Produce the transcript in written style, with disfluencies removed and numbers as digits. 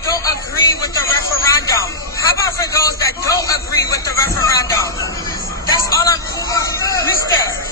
that don't agree with the referendum? How about for those that don't agree with the referendum? That's all I'm, mister.